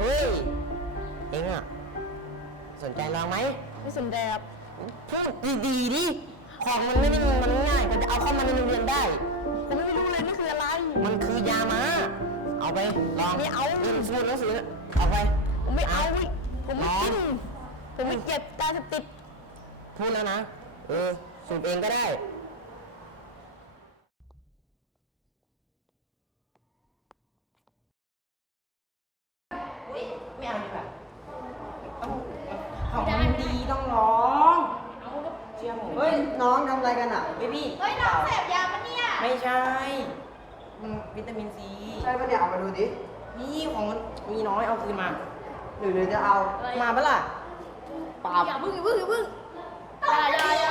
เฮ้ย เองอะสนใจลองไหมไม่สนใจครับพูดดีๆดิของมันไม่ได้มันง่ายมันจะเอาเข้ามาในโรงเรียนได้ ผมไม่รู้เลยนี่คืออะไร มันคือยามาเอาไปลองไม่เอาสมุดหนังสือเอาไป ผมไม่เอาพี่ผมไม่กิน ผมไม่เก็บตาจะติดพูดแล้วนะ เออสูบเองก็ได้ ต้องร้องเชื่อผมเฮ้ยน้องทำอะไรกันอะเฮ้ยพี่เฮ้ยน้องเสพยาปะเนี่ย ไม่ใช่มันวิตามินซีใช่ปะเนี่ยเอามาดูดินี่ของมันมีน้อยเอาคืนมา หรือหรือจะเอามาปะล่ะปราบอย่าพึ่งอย่าพึ่งอย่าพึ่งอย่าอย่าอย่า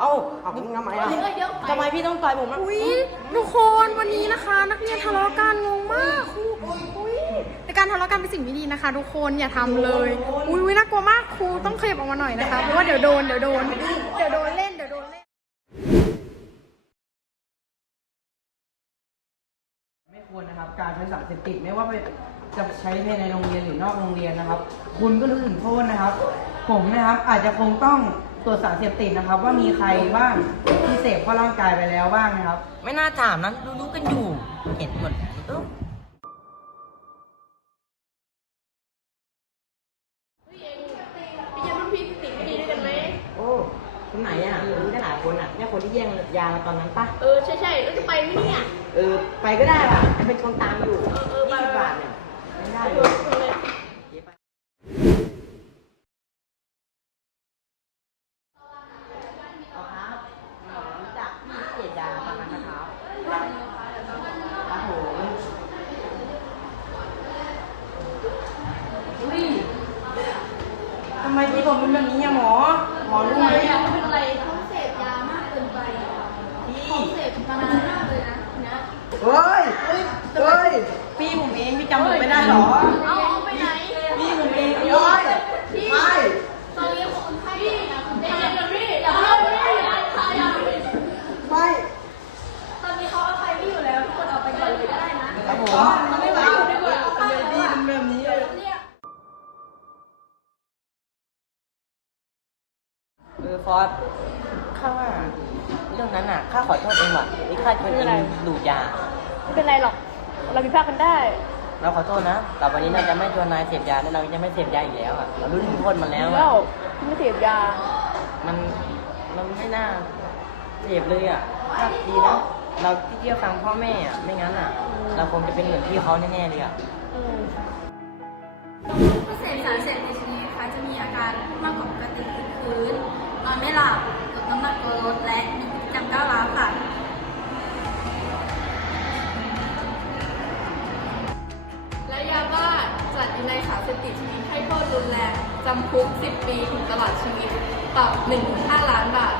เอ้าเอามึงทำไมอะเฮ้ยเดี๋ยวไปทำไมพี่ต้องต่อยผมอะอุ้ยทุกคนวันนี้นะคะ นักเรียนทะเลาะกันงงมากครูอุ้ย ในการทะเลาะกันเป็นสิ่งไม่ดีนะคะ ทุกคนอย่าทำเลย อุ้ยอุ๊ยน่ากลัวมากครูต้องขยับออกมาหน่อยนะคะเพราะว่าเดี๋ยวโดนเดี๋ยวโดนเดี๋ยวโดนเล่นเดี๋ยวโดนเล่นไม่ควรนะครับ การใช้สารเสพติดไม่ว่าไปจะใช้ในโรงเรียนหรือนอกโรงเรียนนะครับ คุณก็รู้ถึงโทษนะครับ ผมนะครับอาจจะคงต้องตรวจสารเสพติดนะครับ ว่ามีใครบ้างที่เสพเข้าร่างกายไปแล้วบ้างนะครับ ไม่น่าถามนะรู้ๆกันอยู่ เห็นหมดเออ คนไหนอะรู้ได้หลายคนอะเนี่ยคนที่แย่งยามาตอนนั้นปะเออใช่ใช่แล้วจะไปไหมเนี่ยเออไปก็ได้ว่ะจะเป็นคนตามอยู่เออเออไปยี่สิบไปบาทเนี่ยไม่ได้ไปเลยเลยเอาครับรู้จักพี่ที่เสพยาตอนนั้นนะครับครับผมอุ้ยทำไมพี่ผมเป็นแบบนี้อะหมอ หมอรู้ไหม ไม่เป็นไรเขาเสพยามากเกินไป พี่เขาเสพมานานมากเลยนะนะเฮ้ย เฮ้ยเฮ้ยพี่ผมเองพี่จำผมไม่ได้เหรอเอาเอาไปไหนพี่ผมเองพี่เฮ้ยพี่ไม่ตอนนี้คนไข้นะคุณเด็กอย่าพี่อย่าเพิ่งอย่าอย่าไม่ตอนนี้เขาเอาใครไม่อยู่แล้วทุกคนออกไปก่อนเลยก็ได้นะครับผมเราไม่มาอยู่ดีกว่าทำไมพี่เป็นแบบนี้อะเนี่ยเออฟอส ข้าว่าเรื่องนั้นอะข้าขอโทษเองว่ะไอ้ข้าชวนเองดูดยาไม่เป็นไรหรอก เราพิพากกันได้เราขอโทษนะต่อไปนี้เราจะไม่ชวนนายเสพยาและเราจะไม่เสพยาอีกแล้วอะเรารู้ถึงโทษมันแล้วแล้อะวที่ไม่เสพยา มันมันไม่น่าเสพเลยอะถ้าดีนะเราที่เชื่อฟังพ่อแม่อะไม่งั้นอะ เราคงจะเป็นเหมือนพี่เขาแน่ๆเลยอะผู้เสพสารเสพติดชนิดนะคะจะมีอาการมากกว่าปกติคือคืนนอนไม่หลับลด น้ำหนักตัวลดและมีพฤติกรรมก้าวร้าวค่ะ และยาบ้าจัดอยู่ในสารเสพติดชนิดให้โทษรุนแรงจำคุก 10 ปีถึงตลอดชีวิตปรับ1-5 ล้านบาท